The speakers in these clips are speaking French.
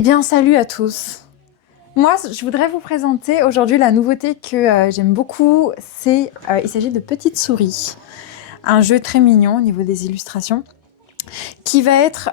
Eh bien, salut à tous. Moi, je voudrais vous présenter aujourd'hui la nouveauté que j'aime beaucoup. Il s'agit de Petites Souris, un jeu très mignon au niveau des illustrations, qui va être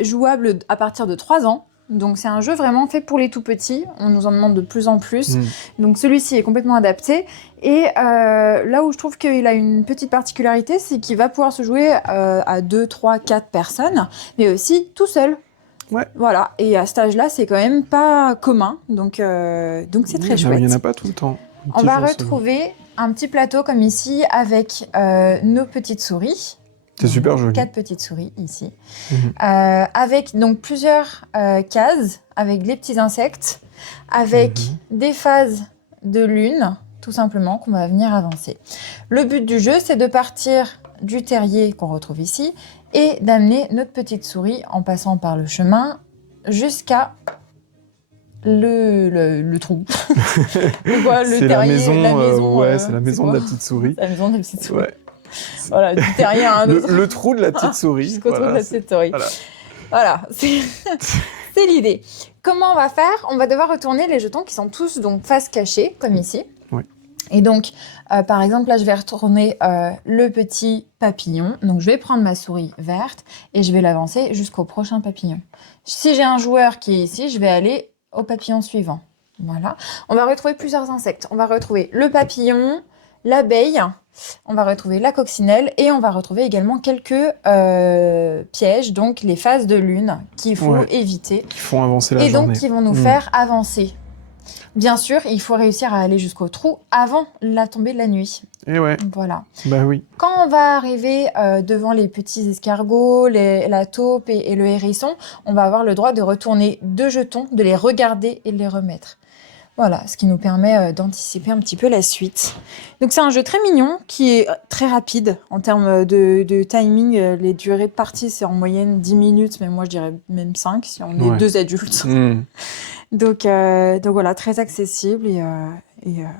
jouable à partir de 3 ans. Donc c'est un jeu vraiment fait pour les tout petits, on nous en demande de plus en plus, donc celui-ci est complètement adapté, et là où je trouve qu'il a une petite particularité, c'est qu'il va pouvoir se jouer à 2, 3, 4 personnes, mais aussi tout seul. Ouais. Voilà, et à cet âge-là, c'est quand même pas commun, donc c'est très chouette. Il n'y en a pas tout le temps. On va retrouver un petit plateau comme ici avec nos petites souris. C'est super joli. 4 petites souris ici. Avec donc plusieurs cases, avec les petits insectes, avec des phases de lune, tout simplement, qu'on va venir avancer. Le but du jeu, c'est de partir du terrier qu'on retrouve ici et d'amener notre petite souris en passant par le chemin jusqu'à le trou. Quoi, le c'est terrier, la maison, c'est la maison de la petite souris. C'est la maison de la petite souris. Ouais. Voilà, du terrier à un autre. Le trou de la petite souris. Jusqu'au trou de la petite souris. Voilà, c'est l'idée. Comment on va faire? On va devoir retourner les jetons qui sont tous donc face cachée, comme ici. Oui. Et donc, par exemple, là, je vais retourner le petit papillon. Donc, je vais prendre ma souris verte et je vais l'avancer jusqu'au prochain papillon. Si j'ai un joueur qui est ici, je vais aller au papillon suivant. Voilà. On va retrouver plusieurs insectes. On va retrouver le papillon, l'abeille, on va retrouver la coccinelle et on va retrouver également quelques pièges, donc les phases de lune qu'il faut éviter. Qui font avancer la journée. Et donc, qui vont nous faire avancer. Bien sûr, il faut réussir à aller jusqu'au trou avant la tombée de la nuit. Et ouais. Voilà. Bah oui. Quand on va arriver devant les petits escargots, la taupe et le hérisson, on va avoir le droit de retourner 2 jetons, de les regarder et de les remettre. Voilà, ce qui nous permet d'anticiper un petit peu la suite. Donc c'est un jeu très mignon, qui est très rapide en termes de timing. Les durées de partie, c'est en moyenne 10 minutes, mais moi je dirais même 5 si on est 2 adultes. Donc voilà, très accessible et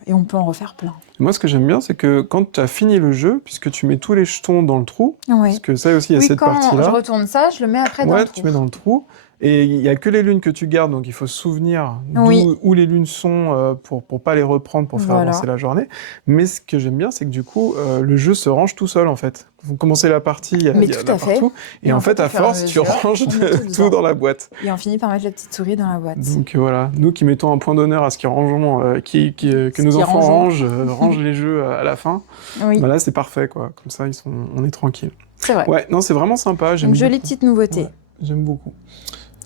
on peut en refaire plein. Moi, ce que j'aime bien, c'est que quand tu as fini le jeu, puisque tu mets tous les jetons dans le trou, parce que ça aussi, il y a cette partie-là. Quand je retourne ça, je le mets après dans le trou. Tu mets dans le trou. Et il n'y a que les lunes que tu gardes, donc il faut se souvenir où les lunes sont pour pas les reprendre pour faire avancer la journée. Mais ce que j'aime bien, c'est que du coup, le jeu se range tout seul, en fait. Vous commencez la partie, il y a partout. Et en fait, à force, tu ranges tout dans la boîte. Et on finit par mettre la petite souris dans la boîte. Donc voilà, nous qui mettons un point d'honneur à ce que nos enfants rangent les jeux à la fin, bah là, c'est parfait, quoi. Comme ça, on est tranquille. C'est vrai. Ouais, non, c'est vraiment sympa. Donc, jolie petite nouveauté. Ouais, j'aime beaucoup.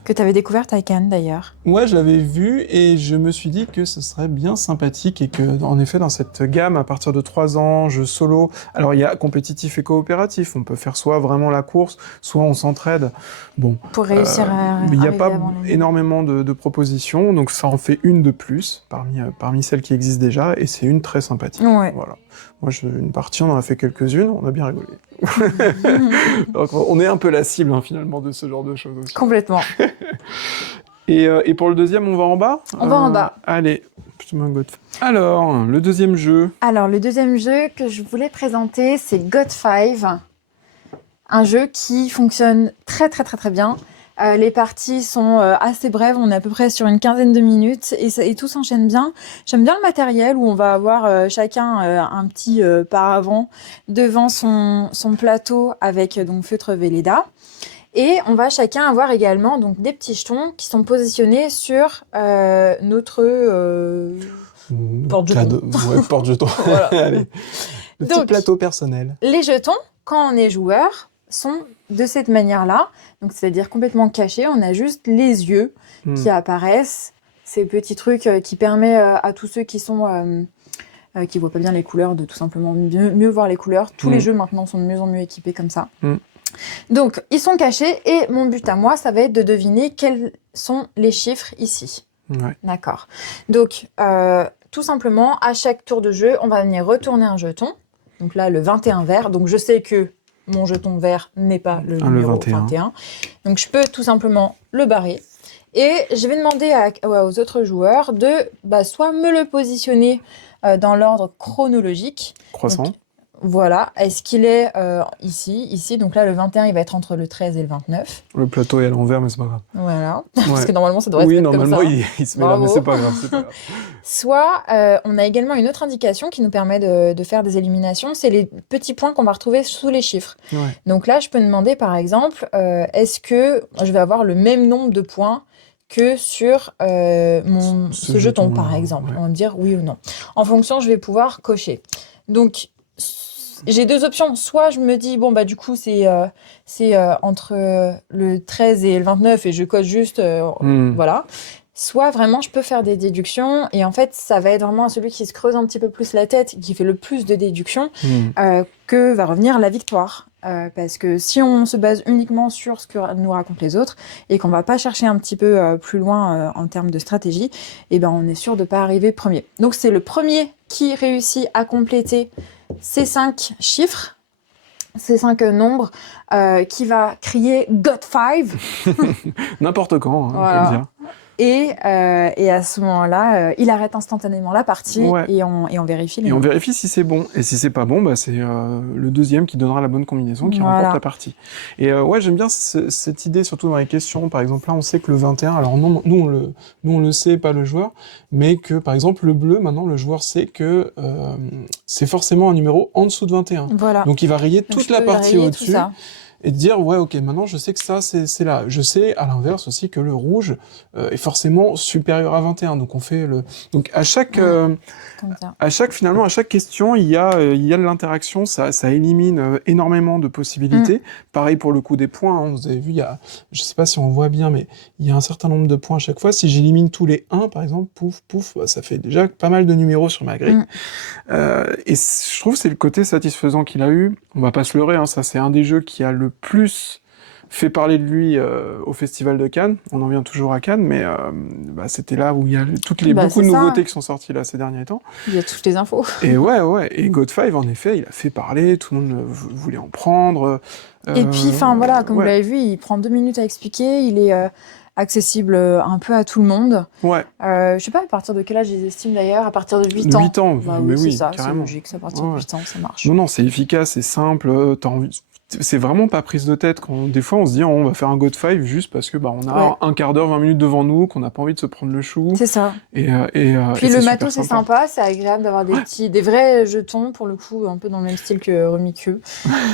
Que tu avais découverte à Cannes, d'ailleurs. Ouais, je l'avais vu et je me suis dit que ce serait bien sympathique et que, en effet, dans cette gamme, à partir de 3 ans, jeux solo, alors il y a compétitif et coopératif. On peut faire soit vraiment la course, soit on s'entraide. Bon. Pour réussir à il n'y a pas énormément de propositions, donc ça en fait une de plus parmi celles qui existent déjà et c'est une très sympathique. Ouais. Voilà. Moi, une partie, on en a fait quelques-unes, on a bien rigolé. Donc, on est un peu la cible, finalement, de ce genre de choses aussi. Complètement. Et pour le deuxième, on va en bas? On va en bas. Allez. Alors, le deuxième jeu. Alors, le deuxième jeu que je voulais présenter, c'est God5. Un jeu qui fonctionne très, très, très, très bien. Les parties sont assez brèves, on est à peu près sur une 15aine de minutes et tout s'enchaîne bien. J'aime bien le matériel où on va avoir chacun un petit paravent devant son plateau avec donc feutre Velleda. Et on va chacun avoir également donc des petits jetons qui sont positionnés sur notre porte-jetons. Porte-jetons. Voilà. Allez. Le petit plateau personnel. Les jetons, quand on est joueur, sont de cette manière-là, donc c'est-à-dire complètement cachés. On a juste les yeux qui apparaissent, ces petits trucs qui permettent à tous ceux qui sont qui voient pas bien les couleurs de tout simplement mieux voir les couleurs. Tous les jeux maintenant sont de mieux en mieux équipés comme ça. Donc ils sont cachés et mon but à moi, ça va être de deviner quels sont les chiffres ici. Ouais. D'accord. Donc tout simplement, à chaque tour de jeu, on va venir retourner un jeton. Donc là, le 21 vert. Donc je sais que mon jeton vert n'est pas le numéro 21. Donc, je peux tout simplement le barrer. Et je vais demander aux autres joueurs de soit me le positionner dans l'ordre chronologique. Croissant. Donc, Voilà. Est-ce qu'il est ici? Donc là, le 21, il va être entre le 13 et le 29. Le plateau est à l'envers, mais c'est pas grave. Voilà. Ouais. Parce que normalement, ça devrait être comme ça. Oui, normalement, il se met là, mais c'est pas grave, c'est pas grave. Soit, on a également une autre indication qui nous permet de faire des éliminations, c'est les petits points qu'on va retrouver sous les chiffres. Ouais. Donc là, je peux demander, par exemple, est-ce que je vais avoir le même nombre de points que sur ce jeton, par exemple. Ouais. On va me dire oui ou non. En fonction, je vais pouvoir cocher. Donc, j'ai deux options. Soit je me dis, bon, bah, du coup, c'est entre le 13 et le 29 et je coche juste, voilà. Soit vraiment, je peux faire des déductions et en fait, ça va être vraiment à celui qui se creuse un petit peu plus la tête, qui fait le plus de déductions, que va revenir la victoire. Parce que si on se base uniquement sur ce que nous racontent les autres et qu'on va pas chercher un petit peu plus loin en termes de stratégie, eh ben, on est sûr de pas arriver premier. Donc, c'est le premier qui réussit à compléter ces 5 chiffres, ces 5 nombres, qui va crier « Got 5 ». N'importe quand, hein, voilà. on peut le dire. Et à ce moment-là, il arrête instantanément la partie et on vérifie. Et on vérifie si c'est bon. Et si c'est pas bon, bah c'est le deuxième qui donnera la bonne combinaison qui remporte la partie. Et ouais, j'aime bien cette idée, surtout dans les questions. Par exemple, là, on sait que le 21, alors non, nous on le sait, pas le joueur, mais que par exemple le bleu, maintenant le joueur sait que c'est forcément un numéro en dessous de 21. Voilà. Donc il va rayer toute la partie au-dessus. Et de dire, ouais, ok, maintenant je sais que ça, c'est là. Je sais, à l'inverse aussi, que le rouge est forcément supérieur à 21. Donc on fait le... Donc à chaque question, il y a de l'interaction, ça élimine énormément de possibilités. Pareil pour le coup des points, hein. Vous avez vu, je sais pas si on voit bien, mais il y a un certain nombre de points à chaque fois. Si j'élimine tous les 1, par exemple, pouf, bah, ça fait déjà pas mal de numéros sur ma grille. Et je trouve que c'est le côté satisfaisant qu'il a eu. On va pas se leurrer, hein, ça c'est un des jeux qui a le plus fait parler de lui au Festival de Cannes. On en vient toujours à Cannes, mais c'était là où il y a beaucoup de nouveautés qui sont sorties là ces derniers temps. Il y a toutes les infos. Et et God5, en effet, il a fait parler, tout le monde voulait en prendre. Et puis, voilà, comme vous l'avez vu, il prend 2 minutes à expliquer, il est accessible un peu à tout le monde. Ouais. Je sais pas à partir de quel âge ils estiment d'ailleurs, à partir de 8 ans. 8 ans, mais oui, c'est ça, carrément. C'est logique, à partir de 8 ans, ça marche. Non, c'est efficace, c'est simple, t'as envie... C'est vraiment pas prise de tête. Des fois, on se dit, on va faire un God5 juste parce que on a un quart d'heure, 20 minutes devant nous, qu'on n'a pas envie de se prendre le chou. C'est ça. Puis le matos, c'est sympa, c'est agréable d'avoir des vrais jetons, pour le coup, un peu dans le même style que Rummikub.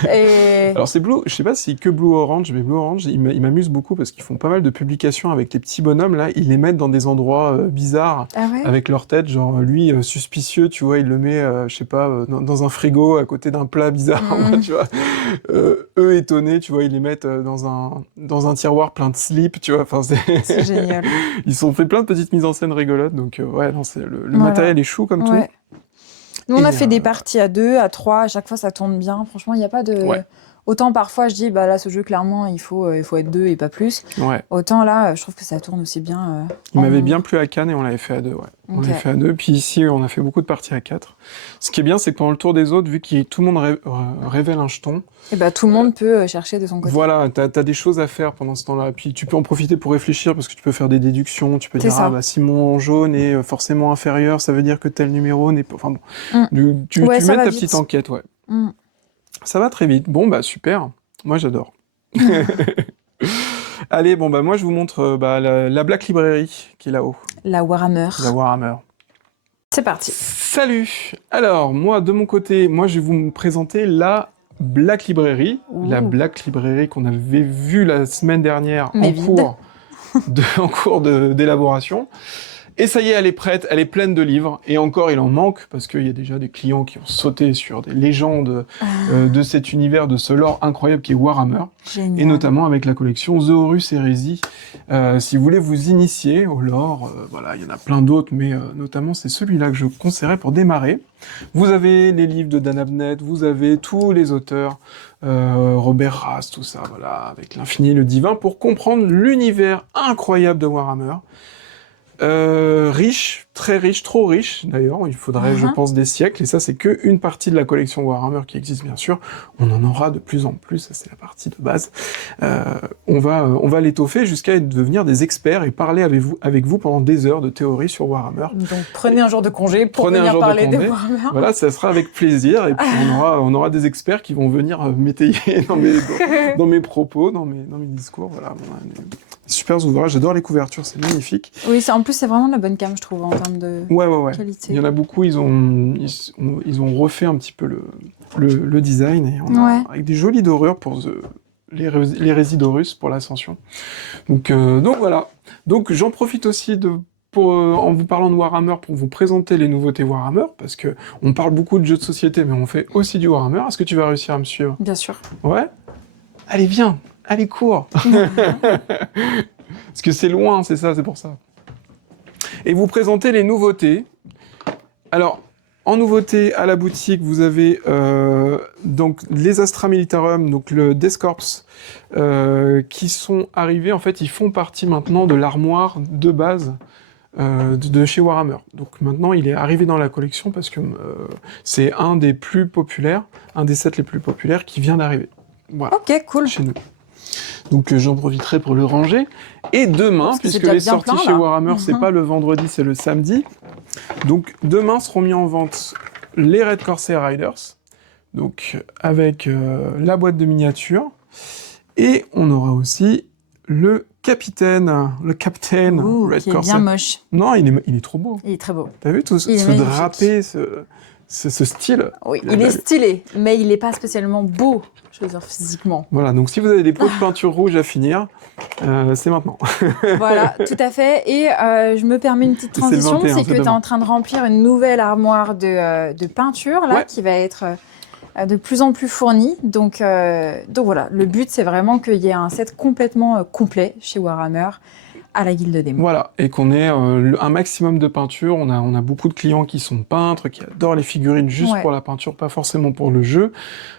Alors, c'est Blue, je sais pas si que Blue Orange, mais Blue Orange, il m'amuse beaucoup parce qu'ils font pas mal de publications avec les petits bonhommes, là. Ils les mettent dans des endroits bizarres, avec leur tête, genre, lui, suspicieux, tu vois, il le met, je sais pas, dans un frigo à côté d'un plat bizarre, tu vois. Eux étonnés, tu vois, ils les mettent dans un tiroir plein de slips, tu vois. Enfin, c'est génial. Ils ont fait plein de petites mises en scène rigolotes, donc le matériel est chou comme tout. Nous, on a fait des parties à 2, à 3, à chaque fois ça tourne bien. Franchement, il n'y a pas de... Autant parfois je dis, là, ce jeu, clairement, il faut être 2 et pas plus. Autant là, je trouve que ça tourne aussi bien. Il m'avait bien plu à Cannes et on l'avait fait à 2, On l'avait fait à 2, puis ici, on a fait beaucoup de parties à 4. Ce qui est bien, c'est que pendant le tour des autres, vu que tout le monde révèle un jeton... Et tout le monde peut chercher de son côté. Voilà, t'as des choses à faire pendant ce temps-là. Puis tu peux en profiter pour réfléchir, parce que tu peux faire des déductions, tu peux dire, si mon jaune est forcément inférieur, ça veut dire que tel numéro n'est pas... Enfin bon, tu mets ta petite enquête, Ça va très vite. Bon, super. Moi, j'adore. Allez, moi, je vous montre la Black Library qui est là-haut. La Warhammer. La Warhammer. C'est parti. Salut. Alors, moi, de mon côté, je vais vous présenter la Black Library. La Black Library qu'on avait vue la semaine dernière en cours d'élaboration. Et ça y est, elle est prête, elle est pleine de livres. Et encore, il en manque, parce qu'il y a déjà des clients qui ont sauté sur des légendes de cet univers, de ce lore incroyable qui est Warhammer. Génial. Et notamment avec la collection The Horus Heresy. Si vous voulez vous initier au lore, il y en a plein d'autres, mais notamment c'est celui-là que je conseillerais pour démarrer. Vous avez les livres de Dan Abnett, vous avez tous les auteurs, Robert Rast, tout ça, avec l'infini et le divin, pour comprendre l'univers incroyable de Warhammer. Riche, très riche, trop riche d'ailleurs, il faudrait je pense des siècles, et ça c'est que une partie de la collection Warhammer qui existe bien sûr, on en aura de plus en plus, ça c'est la partie de base. On va l'étoffer jusqu'à devenir des experts et parler avec vous pendant des heures de théorie sur Warhammer. Donc prenez un jour de congé pour venir parler de Warhammer. Voilà, ça sera avec plaisir, et puis on aura des experts qui vont venir m'étayer dans mes propos, dans mes discours, voilà. Super ouvrages, j'adore les couvertures, c'est magnifique. Oui, en plus c'est vraiment de la bonne cam, je trouve, en termes de qualité. Il y en a beaucoup, ils ont refait un petit peu le design, et avec des jolies dorures pour les Résidorus pour l'Ascension. Donc voilà. Donc j'en profite aussi en vous parlant de Warhammer pour vous présenter les nouveautés Warhammer, parce que on parle beaucoup de jeux de société, mais on fait aussi du Warhammer. Est-ce que tu vas réussir à me suivre? Bien sûr. Ouais. Allez, viens. Allez, cours. Parce que c'est loin, c'est pour ça. Et vous présentez les nouveautés. Alors, en nouveauté, à la boutique, vous avez donc les Astra Militarum, donc le Death Corps, qui sont arrivés. En fait, ils font partie maintenant de l'armoire de base de chez Warhammer. Donc maintenant, il est arrivé dans la collection parce que c'est un des plus populaires, un des sets les plus populaires qui vient d'arriver. Voilà. Ok, cool. Chez nous. Donc j'en profiterai pour le ranger. Et demain, puisque les sorties chez Warhammer, c'est pas le vendredi, c'est le samedi. Donc demain seront mis en vente les Red Corsair Riders, donc avec la boîte de miniatures. Et on aura aussi le capitaine Red Corsair. Qui est bien moche. Non, il est trop beau. Il est très beau. T'as vu tout ce drapé, ce style? Oui, il est stylé, mais il n'est pas spécialement beau, je veux dire, physiquement. Voilà, donc si vous avez des pots de peinture rouge à finir, c'est maintenant. Voilà, tout à fait. Et je me permets une petite transition, c'est que tu es en train de remplir une nouvelle armoire de peinture, là, qui va être de plus en plus fournie. Donc voilà, le but, c'est vraiment qu'il y ait un set complètement complet chez Warhammer, à la Guilde des Mots. Voilà, et qu'on ait un maximum de peinture. On a beaucoup de clients qui sont peintres, qui adorent les figurines juste pour la peinture, pas forcément pour le jeu.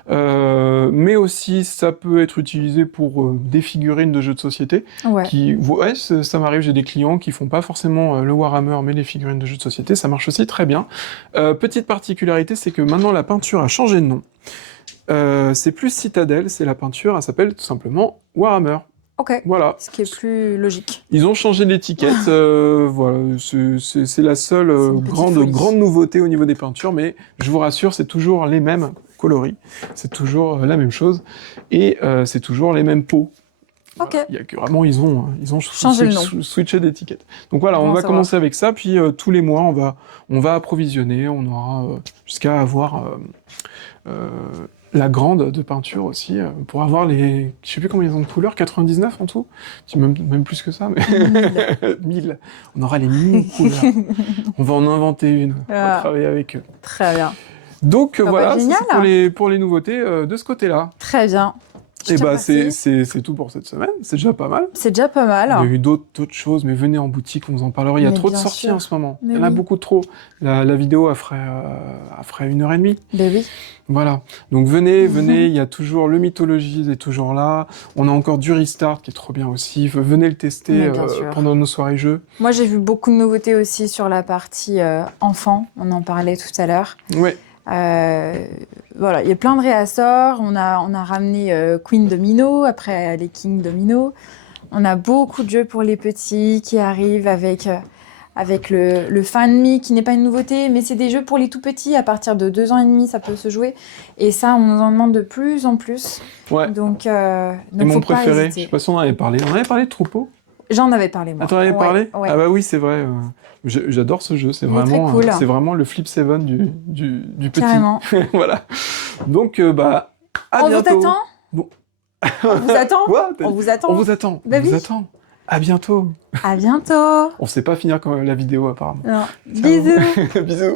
Mais aussi, ça peut être utilisé pour des figurines de jeux de société. Ça m'arrive, j'ai des clients qui font pas forcément le Warhammer, mais les figurines de jeux de société. Ça marche aussi très bien. Petite particularité, c'est que maintenant, la peinture a changé de nom. C'est plus Citadel, c'est la peinture, elle s'appelle tout simplement Warhammer. Ok, voilà. Ce qui est plus logique. Ils ont changé l'étiquette, voilà, c'est la seule grande nouveauté au niveau des peintures, mais je vous rassure, c'est toujours les mêmes coloris, c'est toujours la même chose, et c'est toujours les mêmes pots. Ok. Voilà. Il y a que vraiment, ils ont switché d'étiquette. Donc voilà, on va commencer avec ça, puis tous les mois, on va approvisionner, on aura jusqu'à avoir la grande de peinture aussi, pour avoir les... Je sais plus combien ils ont de couleurs, 99 en tout? Même plus que ça, mais... 1000. On aura les 1000 couleurs. On va en inventer une. On va travailler avec eux. Très bien. Donc voilà, c'est pour les nouveautés de ce côté-là. Très bien. Et bah c'est tout pour cette semaine, c'est déjà pas mal. C'est déjà pas mal. Il y a eu d'autres choses, mais venez en boutique, on vous en parlera. Il y a trop de sorties en ce moment. Il y en a beaucoup trop. La vidéo, elle ferait 1h30. Ben oui. Voilà. Donc venez, il y a toujours le Mythologies est toujours là. On a encore du Restart qui est trop bien aussi. Venez le tester pendant nos soirées jeux. Moi, j'ai vu beaucoup de nouveautés aussi sur la partie enfants. On en parlait tout à l'heure. Oui. Voilà, il y a plein de réassorts. On a ramené Queen Domino, après les King Domino. On a beaucoup de jeux pour les petits qui arrivent avec le Fan Me, qui n'est pas une nouveauté, mais c'est des jeux pour les tout petits. À partir de 2 ans et demi, ça peut se jouer. Et ça, on nous en demande de plus en plus. Ouais. Donc et mon préféré, je sais pas si on en avait parlé. On avait parlé de Troupeau? J'en avais parlé, moi. Ah, t'en avais parlé? Ouais. Ah bah oui, c'est vrai. J'adore ce jeu. C'est vraiment, cool. C'est vraiment le Flip 7 du petit. Carrément. Voilà. Donc, à bientôt. On vous attend. Bon. On vous attend. On vous attend. On vous attend. Bah, on vous attend. À bientôt. À bientôt. On sait pas finir la vidéo, apparemment. Non. Bisous. Bisous.